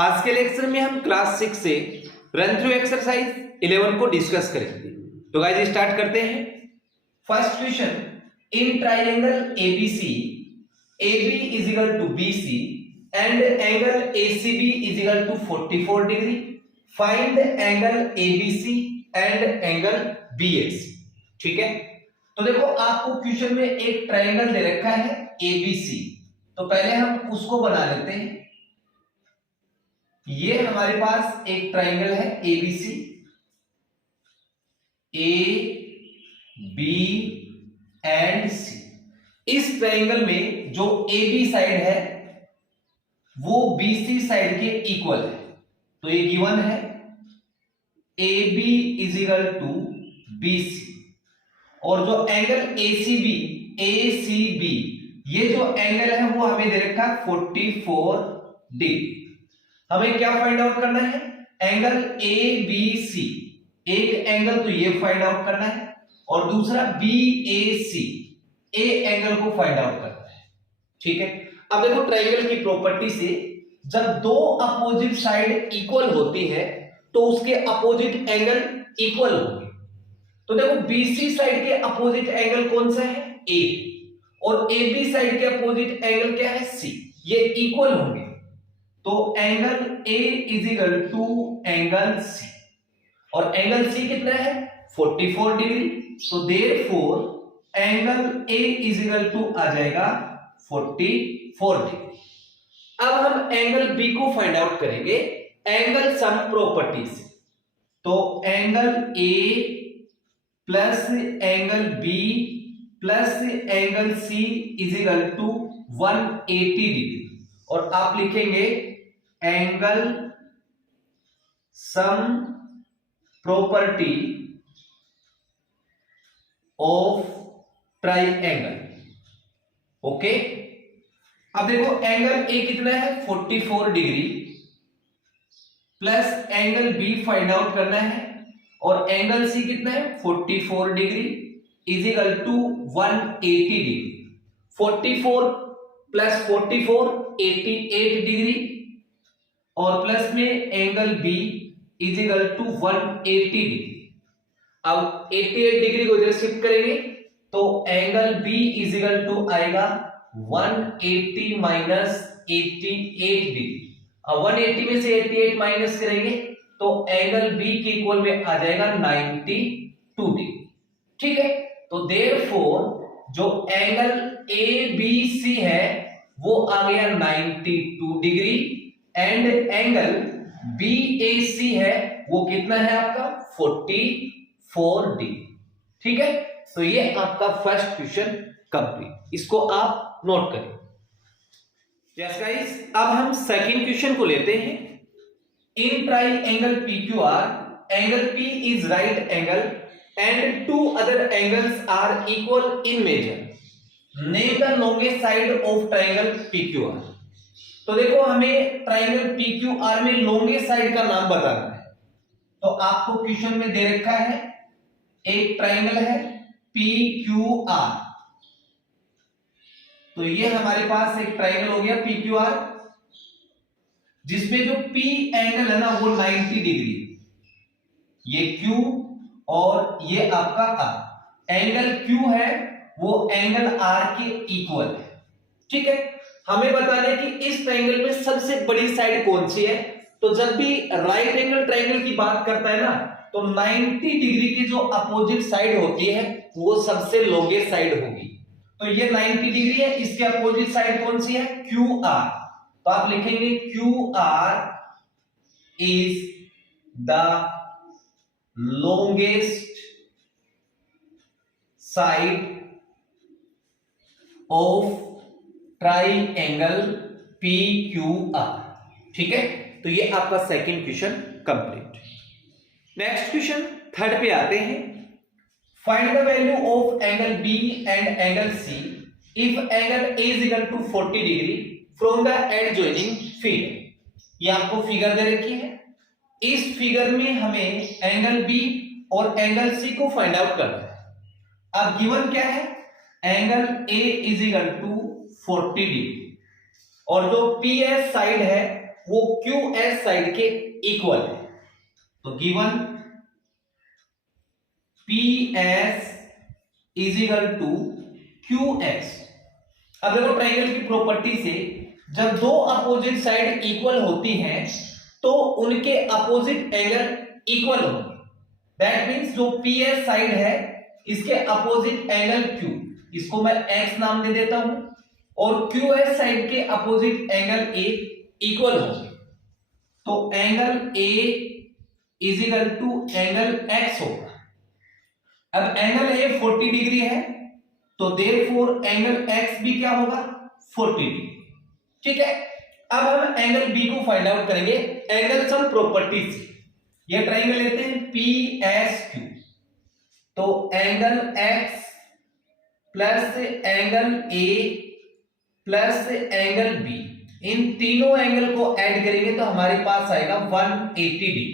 आज के लेक्चर में हम क्लास 6 से रन थ्रू एक्सरसाइज 11 को डिस्कस करेंगे। तो गाइस स्टार्ट करते हैं। First question, in triangle ABC AB is equal to BC and angle ACB is equal to 44 degree. Find angle ABC and angle BAC. ठीक है, तो देखो आपको क्वेश्चन में एक ट्राइंगल दे रखा है ABC, तो पहले हम उसको बना लेते हैं। ये हमारे पास एक ट्राइंगल है ABC, A B and C। इस ट्राइंगल में जो AB साइड है वो BC साइड के इक्वल है, तो ये गिवन है AB is equal to BC, और जो एंगल ACB ये जो एंगल है वो हमें दे रखा है 44 डिग्री। हमें क्या फाइंड आउट करना है? एंगल ABC, एक एंगल तो ये फाइंड आउट करना है और दूसरा BAC, ए एंगल को फाइंड आउट करना है। ठीक है, अब देखो ट्राइंगल की प्रॉपर्टी से जब दो अपोजिट साइड इक्वल होती है तो उसके अपोजिट एंगल इक्वल होंगे। तो देखो BC साइड के अपोजिट एंगल कौन सा है? A, और AB साइड के अपोजिट एंगल क्या है? C। ये इक्वल होंगे, तो angle A is equal to angle C, और एंगल C कितना है? 44 डिग्री। तो therefore angle A is equal to आ जाएगा 44 डिग्री। अब हम एंगल B को फाइंड आउट करेंगे एंगल सम प्रॉपर्टी से। तो angle A plus angle B plus angle C is equal to 180 degree, और आप लिखेंगे angle sum property of triangle. Okay, अब देखो एंगल A कितना है? 44 degree, plus angle B find out करना है, और एंगल C कितना है? 44 degree is equal to 180 degree. 44 plus 44 88 degree, और प्लस में angle B is equal to 180 degree. अब 88 डिग्री को इधर शिफ्ट करेंगे तो angle B is equal to आएगा 180 माइनस 88 डिग्री। अब 180 में से 88 माइनस करेंगे तो एंगल B के इक्वल में आ जाएगा 92 डिग्री। ठीक है, तो देयरफॉर जो एंगल ABC है वो आ गया 92 डिग्री, एंड एंगल BAC है वो कितना है आपका? 44 डिग्री। ठीक है, तो ये आपका फर्स्ट क्वेश्चन कंप्लीट, इसको आप नोट करें। यस गाइस, अब हम सेकंड क्वेश्चन को लेते हैं। In triangle PQR, angle P is right angle and two other angles are equal in measure. Name the longest side of triangle PQR। तो देखो हमें ट्राइंगल PQR में लॉन्गेस्ट साइड का नाम बताना है। तो आपको क्वेश्चन में दे रखा है एक ट्राइंगल है PQR, तो ये हमारे पास एक ट्राइंगल हो गया PQR, जिसमें जो P एंगल है ना वो 90 डिग्री, ये Q और ये आपका R। एंगल Q है वो एंगल R के इक्वल है। ठीक है, हमें बताना है कि इस ट्राइंगल में सबसे बड़ी साइड कौन सी है। तो जब भी राइट एंगल ट्राइंगल की बात करता है ना, तो 90 डिग्री की जो अपोजिट साइड होती है वो सबसे लॉन्गेस्ट साइड होगी। तो ये 90 डिग्री है, इसके अपोजिट साइड कौन सी है? QR। तो आप लिखेंगे QR is the longest side of triangle PQR। ठीक है, तो ये आपका second question complete. Next question third पे आते हैं। Find the value of angle B and angle C if angle A is equal to 40 degree from the adjoining figure. ये आपको फिगर दे रखी है। इस फिगर में हमें एंगल B और एंगल C को फाइंड आउट करना है। अब गिवन क्या है? Angle A is equal to 40 degree, और जो PS साइड है वो QS साइड के इक्वल है। तो given PS is equal to QS। अब देखो ट्राइंगल की प्रॉपर्टी से जब दो अपोजिट साइड इक्वल होती हैं तो उनके अपोजिट एंगल इक्वल होंगे। दैट मींस जो PS साइड है इसके अपोजिट एंगल Q, इसको मैं X नाम दे देता हूं, और QS साइड के अपोजिट एंगल A इक्वल होंगे। तो angle A is equal to angle X होगा। अब एंगल A 40 डिग्री है तो देयरफॉर एंगल X भी क्या होगा 40 डिग्री। ठीक है, अब हम एंगल B को फाइंड आउट करेंगे एंगल सम प्रॉपर्टी से। ये ट्राइंगल लेते हैं PSQ, तो angle X plus angle A plus angle B, इन तीनों एंगल को ऐड करेंगे तो हमारे पास आएगा 180 डिग्री।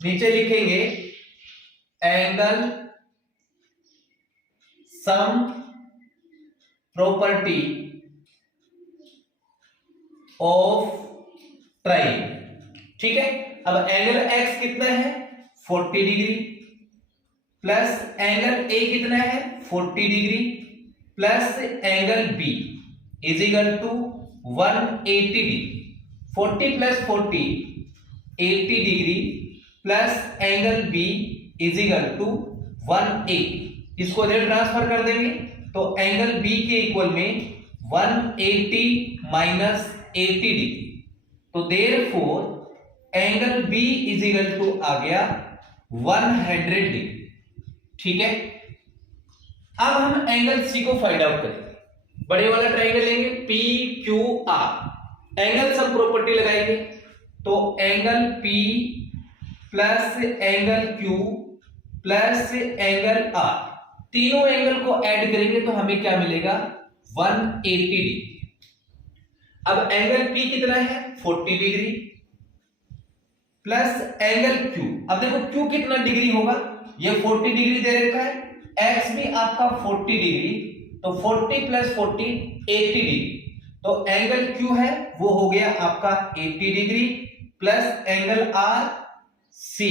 नीचे लिखेंगे angle sum property of triangle. ठीक है, अब एंगल X कितना है 40 डिग्री, प्लस एंगल A कितना है 40 degree, plus angle B is equal to 180 degree. 40 plus 40 80 degree, plus angle B is equal to 180। इसको इधर ट्रांसफर कर देंगे तो एंगल B के इक्वल में 180 माइनस 80 डिग्री, तो therefore angle B is equal to आ गया 100 डिग्री। ठीक है, अब हम एंगल C को फाइंड आउट करेंगे। बड़े वाला ट्राइंगल लेंगे PQR, एंगल सम प्रॉपर्टी लगाएंगे तो angle P plus angle Q plus angle R, तीनों एंगल को ऐड करेंगे तो हमें क्या मिलेगा 180 डिग्री। अब एंगल P कितना है 40 डिग्री, प्लस एंगल Q, अब देखो Q कितना डिग्री होगा, ये 40 डिग्री दे रखा है, X भी आपका 40 डिग्री, तो 40 प्लस 40 80 डिग्री, तो एंगल Q है वो हो गया आपका 80 degree, plus angle R C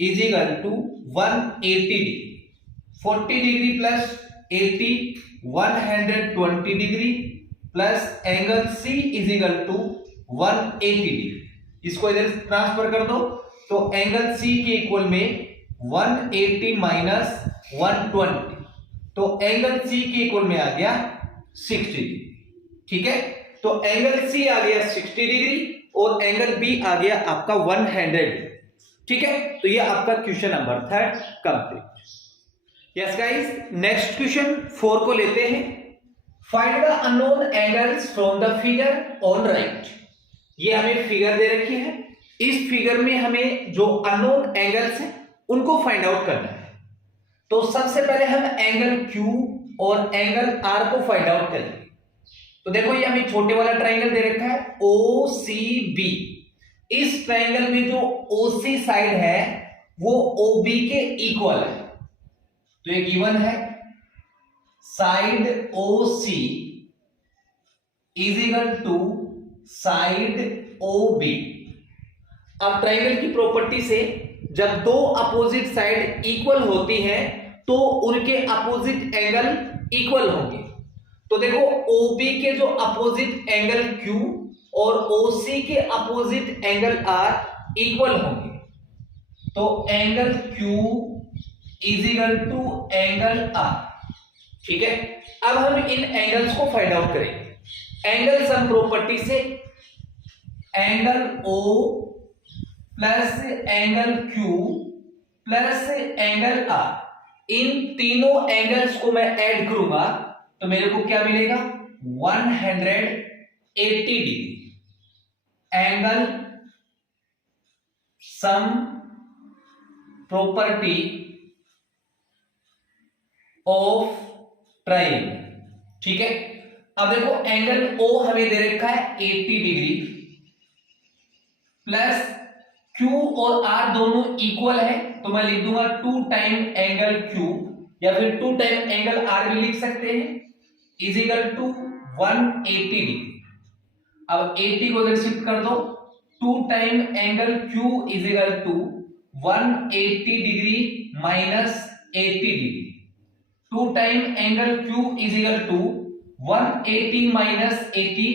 is equal to 180 degree. 40 degree plus 80 120 degree, plus angle C is equal to 180 degree. इसको इधर ट्रांसफर कर दो तो एंगल C के इक्वल में 180 माइनस 120, तो एंगल C के इक्वल में आ गया 60 डिग्री। ठीक है, तो एंगल C आ गया 60 डिग्री और एंगल B आ गया आपका 100 डिग्री। ठीक है, तो ये आपका question number 3 complete. Yes guys, next question 4 को लेते हैं। Find the unknown angles from the figure on right. ये हमें फिगर दे रखी है, इस फिगर में हमें जो अननोन एंगल्स हैं उनको फाइंड आउट करना है। तो सबसे पहले हम एंगल Q और एंगल R को फाइंड आउट करेंगे। तो देखो ये हमें छोटे वाला ट्राइंगल दे रखा है OCB। इस ट्राइंगल में जो OC साइड है वो OB के इक्वल है, तो ये गिवन है side OC is equal to side OB। अब ट्राइंगल की प्रॉपर्टी से जब दो अपोजिट साइड इक्वल होती हैं तो उनके अपोजिट एंगल इक्वल होंगे। तो देखो OB के जो अपोजिट एंगल Q और OC के अपोजिट एंगल R इक्वल होंगे, तो angle Q is equal to angle R। ठीक है, अब हम इन एंगल्स को फाइंड आउट करेंगे। एंगल सम प्रॉपर्टी से angle O plus angle Q plus angle R, इन तीनों एंगल्स को मैं ऐड करूंगा तो मेरे को क्या मिलेगा 180 degree. Angle sum property of triangle. ठीक है, अब देखो एंगल O हमें दे रखा है 80 डिग्री, प्लस Q और R दोनों इक्वल है तो मैं लिख दूंगा 2 टाइम एंगल Q या फिर 2 टाइम एंगल R भी लिख सकते हैं, इज इक्वल टू 180 डिग्री। अब 80 को इधर शिफ्ट कर दो, 2 time angle Q is equal to 180 degree minus 80 degree. 2 time angle Q is equal to 180 minus 80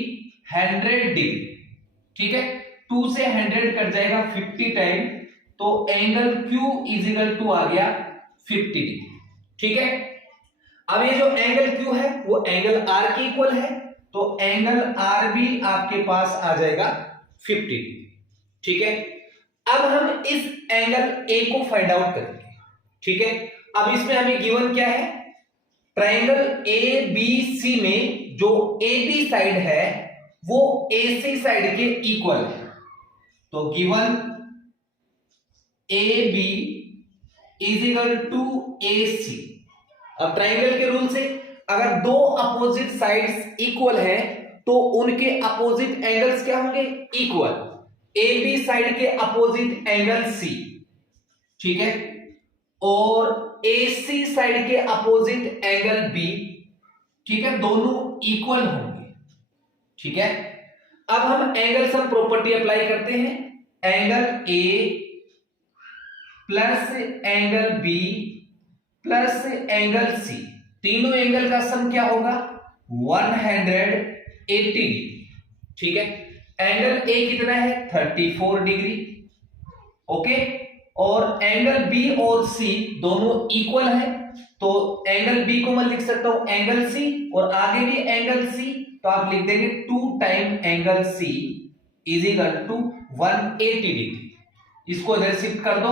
100 degree. ठीक है, 2 से 100 कट जाएगा 50 टाइम, तो angle Q is equal to आ गया 50 डिग्री। ठीक है, अब ये जो एंगल Q है वो एंगल R के इक्वल है, तो एंगल R भी आपके पास आ जाएगा 50 डिग्री। ठीक है, अब हम इस एंगल A को फाइंड आउट करेंगे। ठीक है, अब इसमें हमें गिवन क्या है, ट्रायंगल ABC में जो AB साइड है वो AC साइड के इक्वल है। तो given AB is equal to AC। अब ट्रायंगल के रूल से अगर दो अपोजिट साइड्स इक्वल है तो उनके अपोजिट एंगल्स क्या होंगे, इक्वल। AB साइड के अपोजिट एंगल C, ठीक है, और AC साइड के अपोजिट एंगल B, ठीक है, दोनों इक्वल होंगे। ठीक है, अब हम एंगल सम प्रॉपर्टी अप्लाई करते हैं। Angle A plus angle B plus angle C, तीनों एंगल का सम क्या होगा, 180 डिग्री। ठीक है, एंगल A कितना है, 34 डिग्री। ओके, और एंगल B और C दोनों इक्वल है, तो एंगल B को मैं लिख सकता हूं एंगल C, और आगे भी एंगल C, तो आप लिख देंगे 2 time angle C is equal to 180 degree. इसको इधर शिफ्ट कर दो,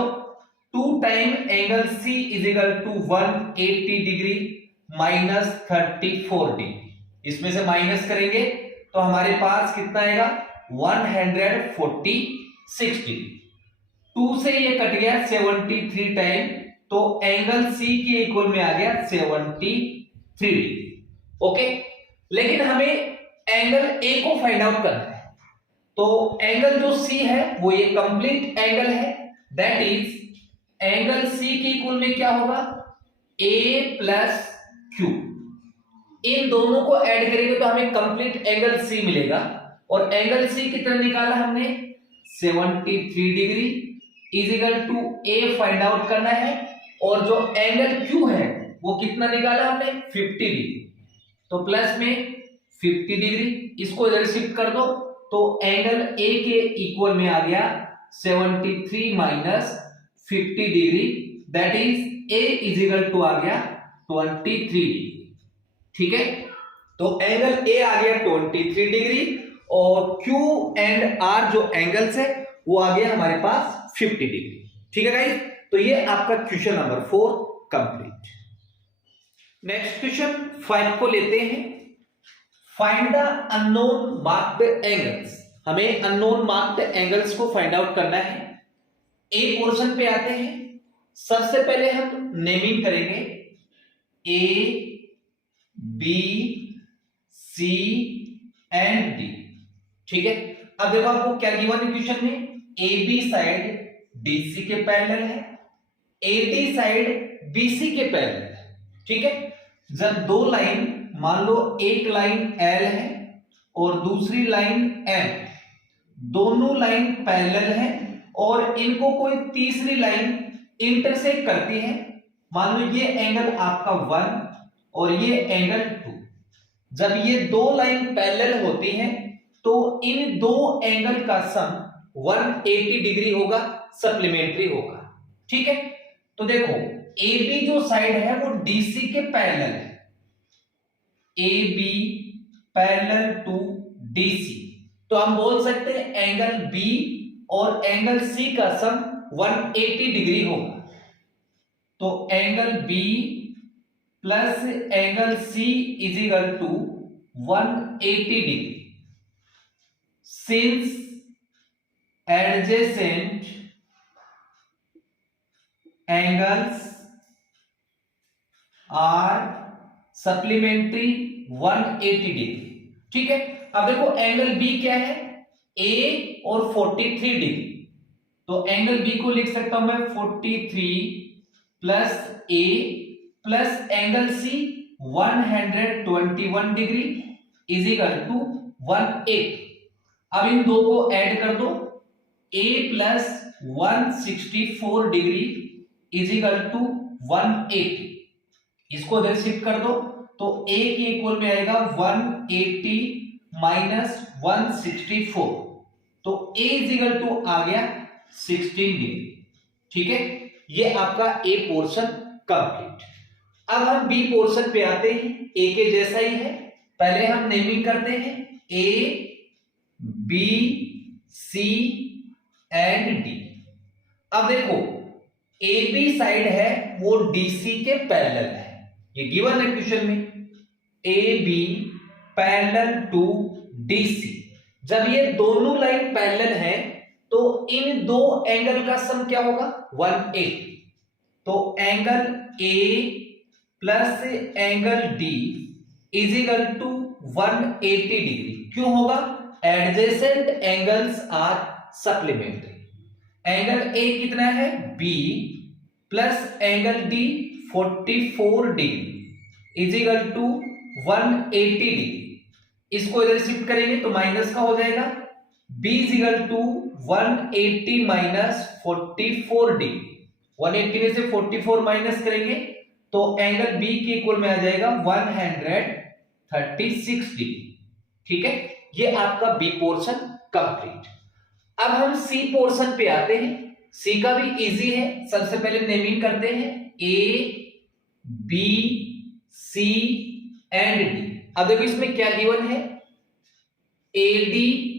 2 time angle C is equal to 180 degree minus 34 degree. इसमें से माइनस करेंगे तो हमारे पास कितना आएगा, 146 डिग्री। 2 से ये कट गया 73 टाइम, तो एंगल C के इक्वल में आ गया 73 डिग्री। ओके, लेकिन हमें एंगल A को फाइंड आउट करना है, तो एंगल जो C है वो ये कंप्लीट एंगल है, दैट इज एंगल C के इक्वल में क्या होगा, A प्लस Q। इन दोनों को ऐड करेंगे तो हमें कंप्लीट एंगल C मिलेगा, और एंगल C कितना निकाला हमने, 73 degree is equal to A find out करना है, और जो एंगल Q है वो कितना निकाला हमने, 50 डिग्री, तो प्लस में 50 डिग्री, इसको इधर शिफ्ट कर दो, तो एंगल A के इक्वल में आ गया 73 minus 50 degree, that is A is equal to आ गया 23 डिग्री। ठीक है, तो एंगल A आ गया 23 डिग्री, और Q एंड R जो एंगल्स है वो आ गया हमारे पास 50 डिग्री। ठीक है गाइस, तो ये आपका question number 4 complete. Next question 5 को लेते हैं। Find the unknown marked angles. हमें अननोन मार्क्ड एंगल्स को फाइंड आउट करना है। ए पोर्शन पे आते हैं। सबसे पहले हम नेमिंग करेंगे, A B C and D. ठीक है, अब देखो आपको क्या गिवन है क्वेश्चन में, ए बी साइड डीसी के पैरेलल है, एडी साइड बीसी के पैरेलल है। ठीक है, जब दो लाइन, मान लो एक लाइन एल है और दूसरी लाइन एम, दोनों लाइन पैरेलल है और इनको कोई तीसरी लाइन इंटरसेक्ट करती है, मान लो ये एंगल आपका 1 और ये एंगल 2। जब ये दो लाइन पैरेलल होती हैं तो इन दो एंगल का सम 180 डिग्री होगा, सप्लीमेंट्री होगा। ठीक है, तो देखो ए बी जो साइड है वो डीसी के पैरेलल है, A B parallel to DC, तो हम बोल सकते हैं एंगल बी और एंगल सी का सम 180 डिग्री होगा। तो angle B plus angle C is equal to 180 degree. Since adjacent angles are supplementary 180 degree. ठीक है, अब देखो एंगल बी क्या है, ए और 43 डिग्री, तो एंगल बी को लिख सकता हूं मैं 43 plus A plus angle C 121 degree is equal to 180। अब इन दो को ऐड कर दो, a plus 164 degree is equal to 180। इसको इधर शिफ्ट कर दो तो a के इक्वल में आएगा 180 माइनस 164, तो a इज इक्वल टू आ गया 16 डिग्री। ठीक है, ये आपका a पोर्शन कंप्लीट। अब हम b पोर्शन पे आते हैं, a के जैसा ही है, पहले हम नेमिंग करते हैं a b c and d। अब देखो ए बी साइड है वो डीसी के पैरेलल है, ये गिवन है क्वेश्चन में, A B parallel to DC. जब ये दोनों लाइन पैरेलल है तो इन दो एंगल का सम क्या होगा 180। तो angle A plus angle D is equal to 180 degree. क्यों होगा? Adjacent angles are supplementary. Angle A कितना है B plus angle D 44 degree is equal to 180 degree. इसको इधर शिफ्ट करेंगे तो माइनस का हो जाएगा, b is equal to 180 minus 44 degree. 180 में से 44 माइनस करेंगे तो एंगल b के इक्वल में आ जाएगा 136 डिग्री। ठीक है, ये आपका b पोर्शन कंप्लीट। अब हम सी पोर्शन पे आते हैं, सी का भी इजी है। सबसे पहले नेमिंग करते हैं A B C and D. अब देखो इसमें क्या गिवन है, ए डी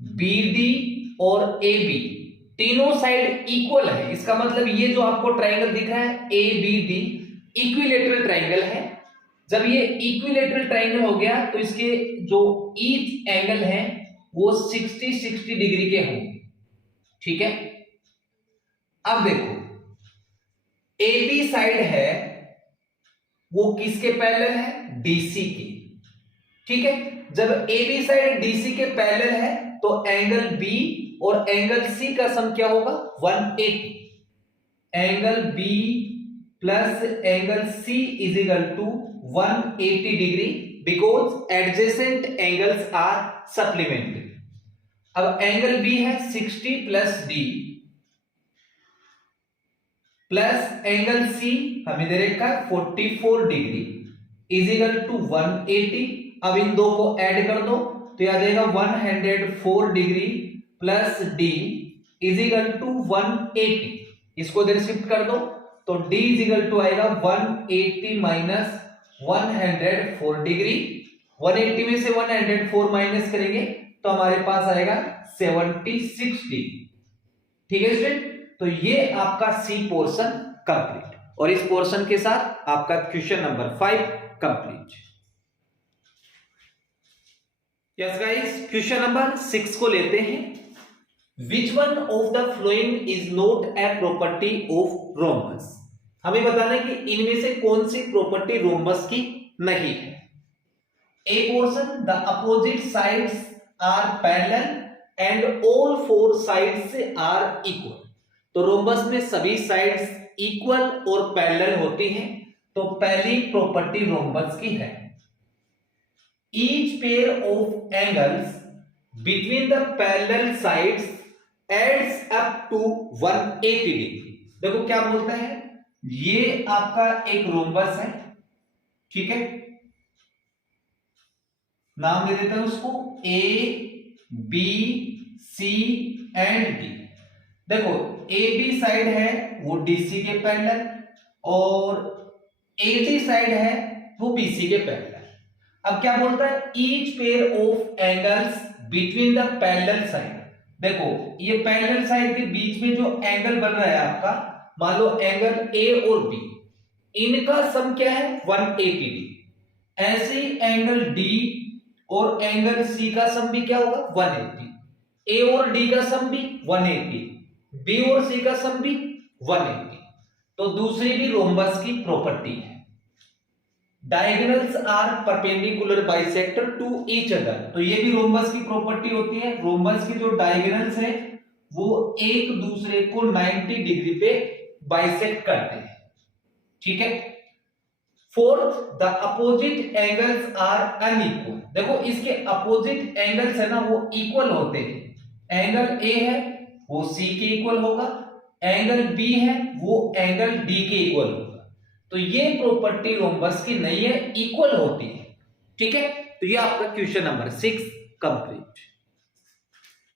बी डी और ए बी तीनों साइड इक्वल है। इसका मतलब ये जो आपको ट्राइंगल दिख रहा है A B D equilateral triangle है। जब ये इक्विलेटरल ट्राइंगल हो गया तो इसके जो ईच एंगल है वो 60 डिग्री के होंगे। ठीक है, अब देखो ए बी साइड है वो किसके पैरेलल है? डीसी के। ठीक है, जब ए बी साइड डीसी के पैरेलल है तो एंगल बी और एंगल सी का सम क्या होगा 180। Angle B plus angle C is equal to 180 degree because adjacent angles are supplementary. अब एंगल बी है 60 plus D plus angle C हमें दे रखा है 44 डिग्री इज इक्वल टू 180। अब इन दो को ऐड कर दो तो आ जाएगा 104 degree plus D is equal to 180। इसको इधर शिफ्ट कर दो तो d इज इक्वल टू आएगा 180 माइनस 104 डिग्री। 180 में से 104 माइनस करेंगे तो हमारे पास आएगा 76 डिग्री। ठीक है स्टूडेंट, तो ये आपका सी पोर्शन कंप्लीट, और इस पोर्शन के साथ आपका question number 5 complete. Yes guys, question number 6 को लेते हैं। Which one of the following is not a property of rhombus. हमें बताना है कि इनमें से कौन सी प्रॉपर्टी रोम्बस की नहीं है। A portion the opposite sides are parallel and all four sides are equal. तो रोम्बस में सभी साइड्स इक्वल और पैरेलल होती हैं, तो पहली प्रॉपर्टी रोम्बस की है। Each pair of angles between the parallel sides adds up to 180 degree. देखो क्या बोलता है, ये आपका एक रोम्बस है। ठीक है, नाम दे देते हैं उसको A B C and D. देखो ए बी साइड है वो डीसी के पैरेलल और ए डी साइड है वो बीसी के पैरेलल। अब क्या बोलता है, each pair of angles between the parallel side. देखो ये पैरेलल साइड के बीच में जो एंगल बन रहा है आपका, मान लो एंगल ए और बी, इनका सम क्या है 180 डिग्री। ऐसे एंगल डी और एंगल सी का सम भी क्या होगा 180। ए और डी का सम भी 180, बी और सी का सम भी 180। तो दूसरी भी रोम्बस की प्रॉपर्टी है, diagonals are perpendicular bisector to each other. तो ये भी रोम्बस की प्रॉपर्टी होती है। रोम्बस की जो डायगोनल्स है वो एक दूसरे को 90 डिग्री पे बाइसेक्ट करते हैं। ठीक है, fourth, the opposite angles are unequal. देखो इसके अपोजिट एंगल्स है ना वो इक्वल होते हैं। एंगल ए है वो सी के इक्वल होगा, एंगल बी है वो एंगल डी के इक्वल होगा। तो ये प्रॉपर्टी रोम्बस की नहीं है, इक्वल होती है। ठीक है, तो ये आपका क्वेश्चन नंबर 6 कंप्लीट।